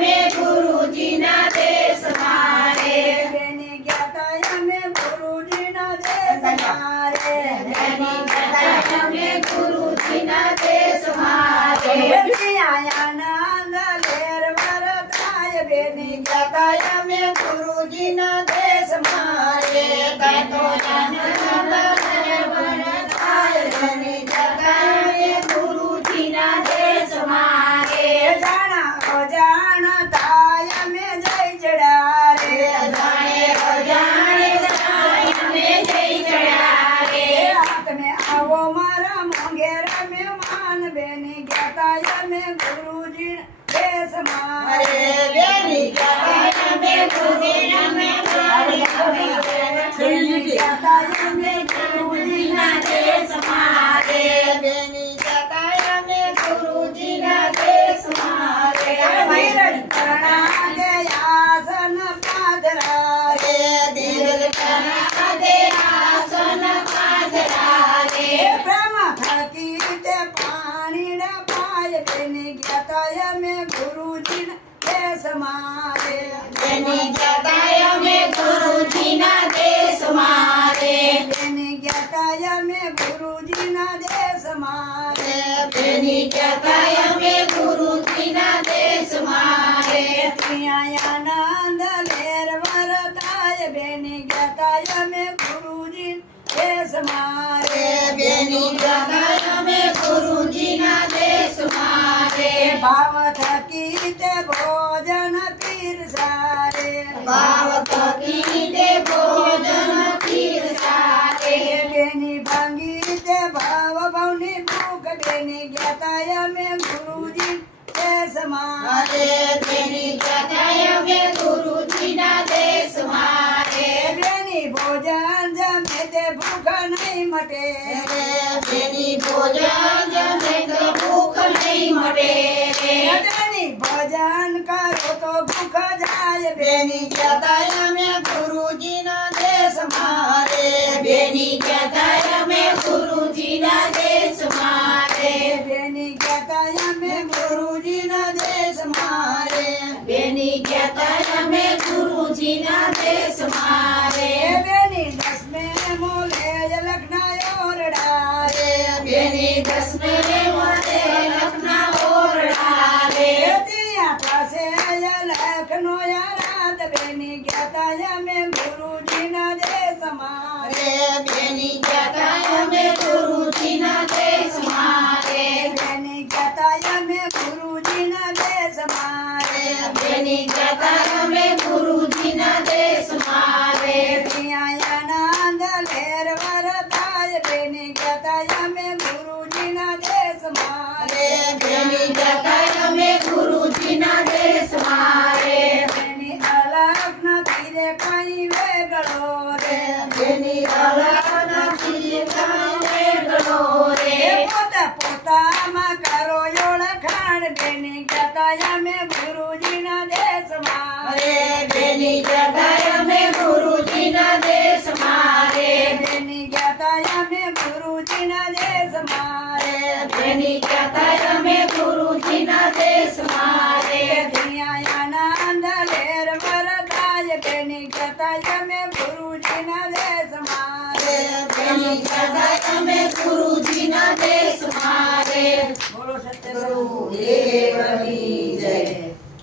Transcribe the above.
અમે ગુરુજીના દેશમાં રે. બેની ગયા તા અમે ગુરુજીના દેશમાં રે. બેની ગયા તા અમે ગુરુજીના દેશમાં રે. બેની આયાનંદ લેર વરતાય. બેની ગયા તા અમે ગુરુજીના દેશમાં રે. ગાતો આનંદ વરસાય. બેની ગયા તા અમે ગુરુજીના દેશમાં રે. જાણા અજાણતા અમે જય ચડા રે. જાણે અજાણે જાય અમે જય ચડ્યા રે. તમે આવો મારા મોંઘેર મહેમાન. બેની ગયા તા અમે ગુરુજી દેશમાં રે. બેની ગયા તા અમે ગુરુજીના બેની ગયા તા અમે ગુરુજીના દેશમાં રે. બેની ગયા તા અમે ગુરુજીના દેશમાં રે. વિરલ કરણા દે આસન પાદરા રે. દિલ કરા દે આસન પાથરા રે. બ્રહ્મ થકી તે પાણીના પાય. બેની ગયા તા અમે ગુરુજીના દેશમાં રે. બેની ગયા તા અમે ગુરુજીના દેશમાં રે. બેની ગયા તા અમે ગુરુજીના દેશમાં રે. બેની ગયા તા અમે ગુરુજીના દેશમાં રે. ત્યાં આનંદ લેર વરતાય. બેની ગયા તા અમે ગુરુજી દેશમાં રે. બેની ગયા તા અમે ગુરુજીના દેશમાં રે. ભાવ થકી તે ભોજન પીરસા રે. ભાવ થકી તે ભોજન પીરસા રે. બેની ભાંગી તે ભાવ ભવની ભૂખ. બેની ગયા તા અમે ગુરુજી દેશમાં રે. બેની ગયા તા અમે ગુરુજીના દેશમાં રે. બેની ભોજન જમે તે ભૂખ નહીં મટે રે. બેની ભોજન જમે તો ભૂખ નહીં મટે રે. બેની ભોજન કરો તો ભૂખ જાય. બેની ગયા તા અમે ગુરુજીના દેશમાં રે. બેની ગયા તા અમે ગુરુજીના દેશમાં રે. બેની ગયા તા અમે ગુરુજીના દેશમાં રે. બેની ગયા તા અમે ગુરુજીના દેશમાં રે. બેની દસમે મોલે લખના ઓરડા રે. બેની દસમે મોરે લખના ઓરડા રે. ત્યાં પાસે લખનો યારાત. બેની ગયા તા અમે ગુરુજીના દેશમાં રે. બેની ગયા તા અમે ગુરુજીના દેશમાં રે. બેની ગયા તા અમે ગુરુજીના દેશમાં રે. બેની ગયા તા અમે ગુરુજીના દેશમાં રે. ત્યાં આનંદ લેર વરતાય. બેની ગયા તા અમે ગુરુજીના દેશમાં રે. બેની ગયા તા અમે ગુરુજીના દેશમાં રે. બેની અલગ નથી રે કઈ વેગળો રે. બેની અલગ નથી કાંઈ વેગળો રે. પોતામાં કરો ઓળખાણ. બેની ગયા તા અમે ગુરુજીના દેશમાં રે. બેની ગયા તા અમે ગુરુજીના દેશમાં રે. બેની ગયા તા અમે ગુરુજીના દેશમાં રે. બેની ગયા તા અમે ગુરુજીના દેશમાં રે.